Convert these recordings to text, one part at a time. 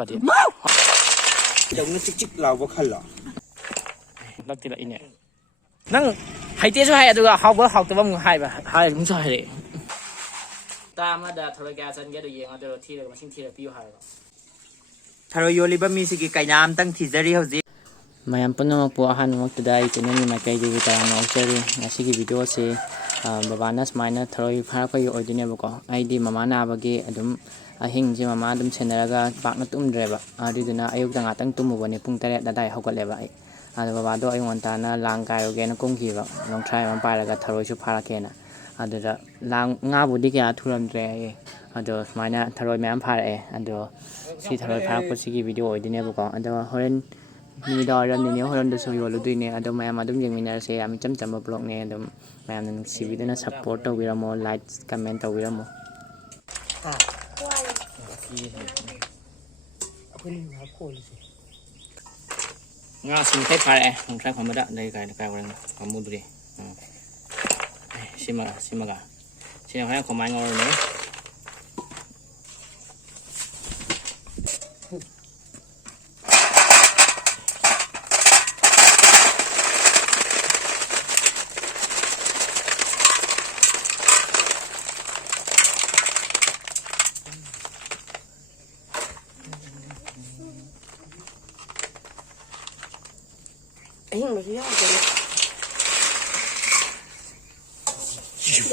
빠디 영는 찍찍 나오고 칼라 럭티라 이네 난 하이테서 하야 두가 하고 하고 뭐 하이바 하이 무슨 하이 다마다 털어가 전개도 이행하도록 티를 마신 티를 비유하여 타로 요리바 미시기 까이남 땅 티저리 호지 mayam punamukpo ahanmuktada itinani maikaidagi tarama okjari ngasigi video se babana smaina tharoi pharakoi oidinebako aidi mama nabagi adum ahingje mama adum senaraga pakna tumdreba adiduna ayukda ngatang tumubone pung 3 dadai hogatleba ai adu babado ayongontana lang kayogena kongkiba longtrai man paraga tharoi su pharakena aduda lang ngabudi kya thuramdre ai adu smaina tharoi mayam pharae adu si tharoi pharakpo sigi video oidinebako adu horen Midorang ni orang dah soyo lalu ini ada mayam adum yang minar saya kami cem blog ni ada mayam yang CV na support tau biramo like comment tau biramo. Nggak singkai pare, ngtrak kamu dah dari kai orang kamu beri. Simaga, siapa yang komai ngor ni?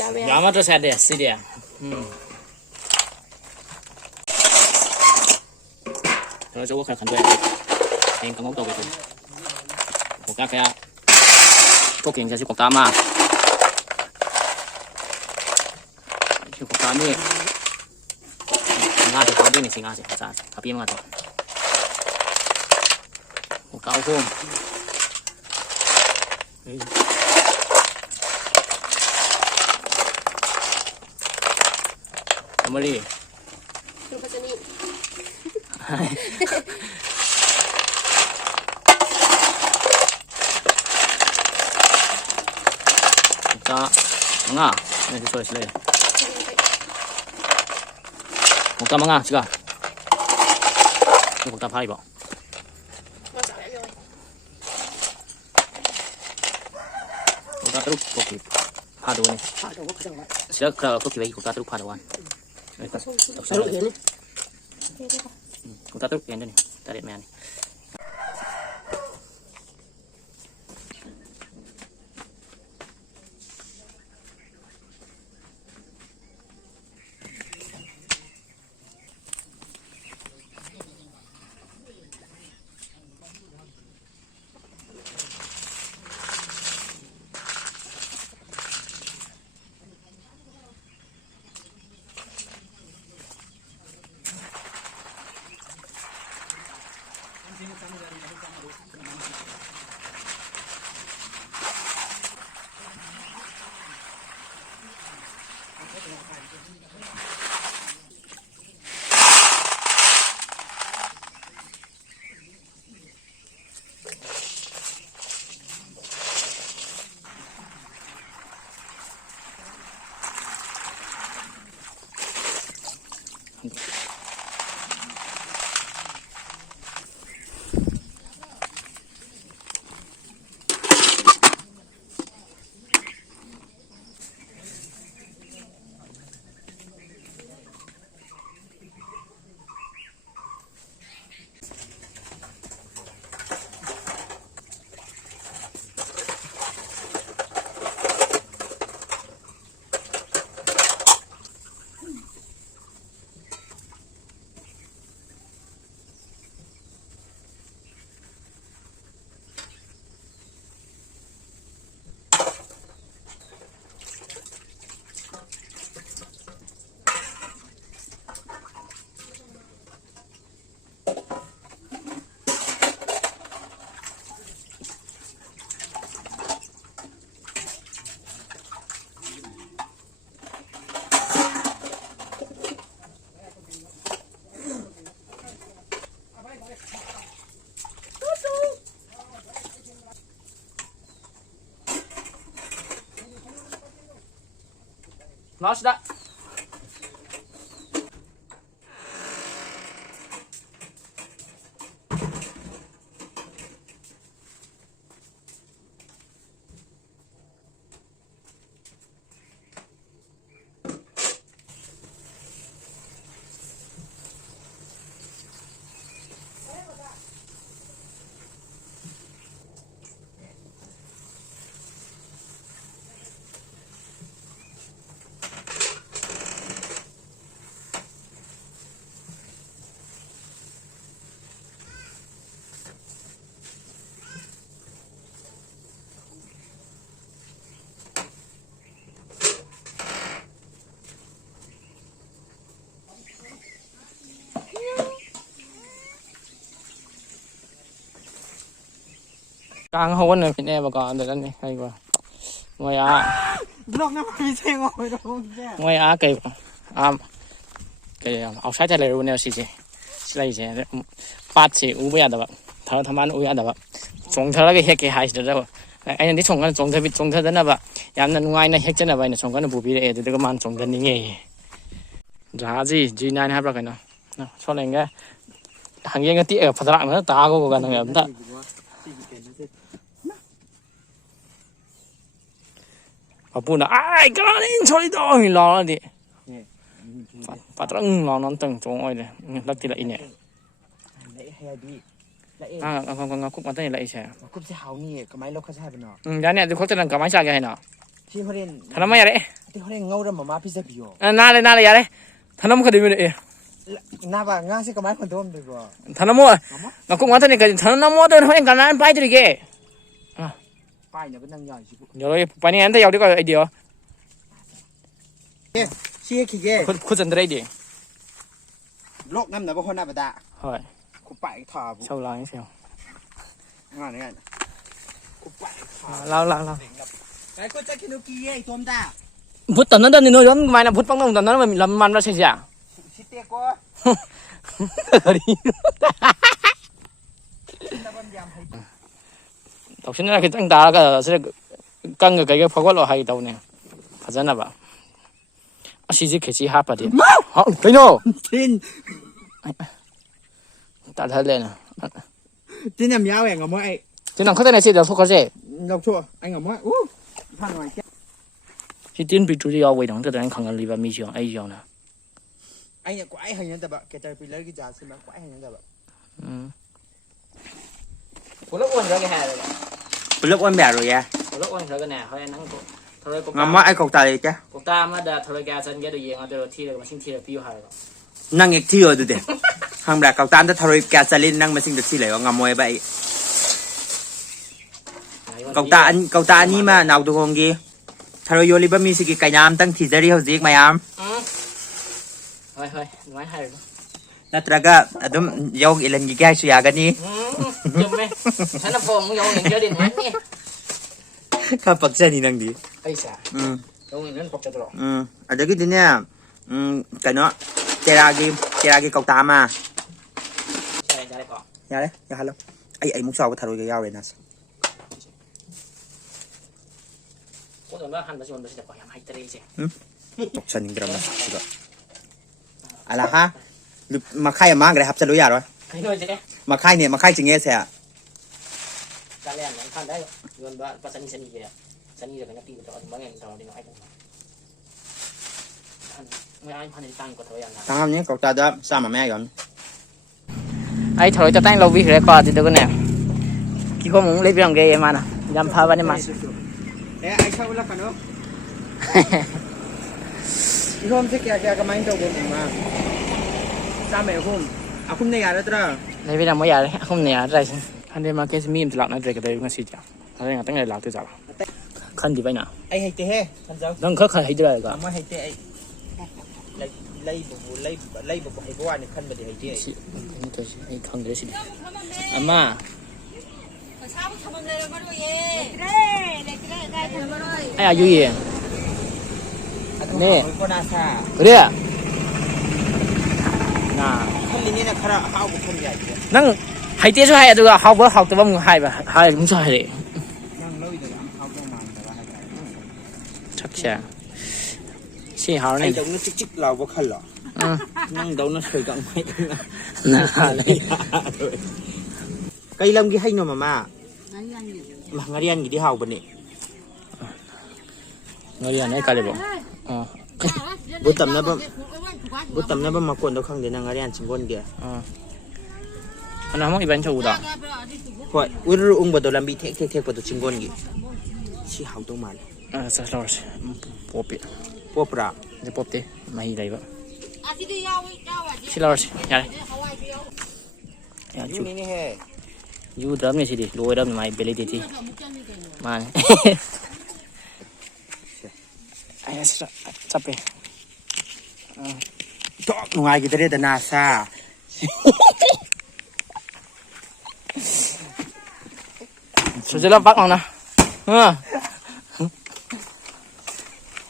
Lama tu saya deh, sih dia. Kalau coba kalau kan yang kamu tahu itu, bukan kayak cooking jadi kok tama, si kok tani, nggak ada kau ini sih nggak sih, tapi emang ada, kau pun. Kembali. Lupa seni. Kita manga, ini disuai selai. Muka manga, cika. Ini muka pahai, bo. Muka teruk kopi. Padu ni. Sila kalau kopi bagi muka teruk paduan. Taruh ini. Kita teruk yang ni, tarik mana ni. 나왔다. กลางเขาวันหนึ่งพี่แน่มาก่อนเดี๋ยวนั้นนี่ใครกว่ามวยอา โลกน้ำมีเสียงออกไปตรงนี้ มวยอาเกี่ยวเกี่ยวเอาใช้ใจเลยรู้เนี่ยสิใช่ใช่ปัดสิอู้ไม่ได้แบบเธอทำมันอู้ไม่ได้แบบส่งเธอแล้วก็เฮกหายเสร็จแล้วไอ้ยันที่ส่งกันส่งเธอจะน่ะแบบยามนั้นง่ายนะเฮกจะน่ะไปเนี่ยส่งกันบุบีเดี๋ยวก็มันส่งกันนี่ไงจ้าจีG9ครับเรากันเนาะชอบอะไรเงี้ยหางยังก็ตีพัฒนาเนาะตาก็กันเงี้ยมันพอพูดนะไอ้กระนั้นชอบตัวหินรอแล้วดิปัดรังรอน้องตึงจงอ้อยเลยลักทีละอีเนี่ยคุกมาตั้งแต่ละอีใช่คุบเสียหาวนี่ก็ไม่ลบข้าใช่เป็นเนาะยันเนี่ยดูเขาจะนั่งกับไม้ชาแกเนาะที่เขาเล่นท่านไม่อะไรที่เขาเล่นเงาดำมาพิเศษพี่โอน่าเลยอย่าเลยท่านไม่เคยดูเลยน่าบ้างาสิก็ไม่คนโดนดีกว่าท่านมั่วเราคุกมาตั้งแต่กันท่านมั่วเดินเขาเองกันนั้นไปตัวเก๋ไปเนี่ยเป็นนางใหญ่สิเดี๋ยวไปนี่อันที่เอาดีกว่าไอเดียวเชี่ยขี้เก๋คุณจะได้ดีโลกน้ำหนักเป็นคนหน้าประดาเฮ้ยกูไปถ่าบุเช่าร้านเชียวงานนี่กูไปเราไอ้กูจะกินกี้ไอ้ตัวมันด่าพุทธตอนนั้นนี่น้อยย้อนมานะพุทธปังตอนนั้นมันเราใช่ไหมชิเตี้ยกูตกชิ้นนั้นคือตั้งตาแล้วก็เสร็จกังก็พอก็เราให้ตัวเนี่ยขยันนะบ่อาชีพแค่ชีหาปะดิฮะไปโน่ทินตัดเลยนะทินยำยาวเองกับมั้ยทินนั่งเขาแต่ไหนสิเดี๋ยวทุกคนสิเราชัวไอ้กับมั้ยอู้ผ่านหน่อยแกที่ทินไปจุดที่เอาไว้ตรงที่ตอนนั้นขังกันรีบมีเชียงไอ้เชียงนะไอ้เนี่ยกูไอ้เห็นแต่แบบแกจะไปเลิกกิจการใช่ไหมกูไอ้เห็นแต่แบบกูเลิกอ้วนแล้วแกแห่เลยกูเลิกอ้วนแบบเลยแกกูเลิกอ้วนแล้วก็แน่เขาไอ้นั่งกูงามว่าไอ้กอกตาเลยจ้ะกอกตามาเดี๋ยวทรยศสัญญาตัวเองเอาเดี๋ยวที่เรามาชิงที่เราพิ้วหายแล้วนั่งอีกที่ดูเด็ดทางแบบกอกตาถ้าทรยศจะเล่นนั่งมาชิงตัวที่ไหนก็งามมวยไปกอกตาอันนี้มาหนาวตัวงงี้ทรยศลิบมีสิกิไก่น้ำตั้งที่จะเรียกสิกไหมยามเฮ้ยน้อยหายนั่นตระก็ดุมยองอิลันยี่แก่สุยากันนี่จมไหมฉันน่ะผมยองอย่างเดียวดิไหมนี่ข้าปักเส้นนี่นั่งดีไอ้สัสยองอย่างนั้นปักจะตลอดอันเดียวกันเนี่ยกันเนาะเจรากีกอกตามาใช่ได้ก่อนอย่าเลยอย่าฮัลโหลไอ้มุกชอบก็ทารุยยาวเลยนะคนอื่นว่าหันมาชวนเราจะปล่อยให้ตรีสิฉันยิงกระมังสิก็อะไรฮะมาค่ายมากเลยครับจะรู้อย่างไรมาค่ายเนี่ยมาค่ายจริงเงี้ยเสียการเล่นนั้นขั้นได้เงินว่าปัจจัยนี้เลยสันนี้จะเป็นนักตีต่อถึงบางอย่างต่อดีน้อยกันไม่ไอ้พันธุ์ตั้งก็เท่าอย่างนั้นตั้งนี้ก็จะได้สามแม่ก่อนไอ้เถอยจะตั้งเราวิ่งเลยก่อนจิตตัวเนี่ยกี่คนมึงเล่นเรื่องเกมมานะยำพาวันนี้มาไอ้เข้าแล้วกันเนาะกี่คนจะแก่ก็ไม่ต้องบุญมาสามแม่คุ้มคุ้มในยาแล้วจ้าในเวลาไม่ยาเลยคุ้มในยาได้ใช่อันเดียมาเกสมีมตลาดนั่นเลยก็ได้กันสิจ้าอะไรงั้นตั้งใจหลักตัวจ้าขันดีไปนะไอ้ให้เตะขันเจ้าต้องเขาขันให้ด้วยก็ไม่ให้เตะไล่บุให้บัวนี่ขันไม่ได้ให้เตะนี่ตัวไอ้ขังเดือดสิอาม่าไอ้อายุยี่นี่เรียน่าคนนี้นะคราเขาบุคคลใหญ่นั่งให้เตี้ยช่วยให้ตัวเขาเบอร์เขาตัวมึงให้แบบให้มึงช่วยเลยนั่งเลยเดี๋ยวเขาต้องมาแต่ว่าให้ชักแช่ชี้เขาเนี่ยไอ้ตรงนั้นจิ๊กเราบุคคลหรอนั่งตรงนั้นเคยกังไม่น่าไก่ลำกี่ให้หนูมาngarian gitu hau benih ngarian ai kali bo butam na ba makon do khang de na ngarian chingon dia ana mo iban chou da hoi uru ung ba do lambi thek ba do chingon gi si hau do mal sa lors popra de popte mai dai ba si lors ya ya chu ni heยูดำนี่สิดิรวยดำไม่เบลดีทีมาไอ้สิจับไปตอกงายกิตเรตนาซา สุดจะรับปักเอานะ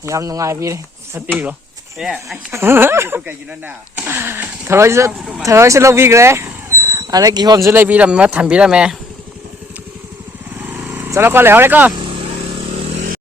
ยำยังไงพี่สติเหรอ เนี่ยไอ้ตัวแกอยู่นั่นน่ะ thôi sẽ lâu vi cái đấy anh ấy kỳ hôm sẽ lấy vi làm mất thành vi là mẹ sao nó con lẻo đấy con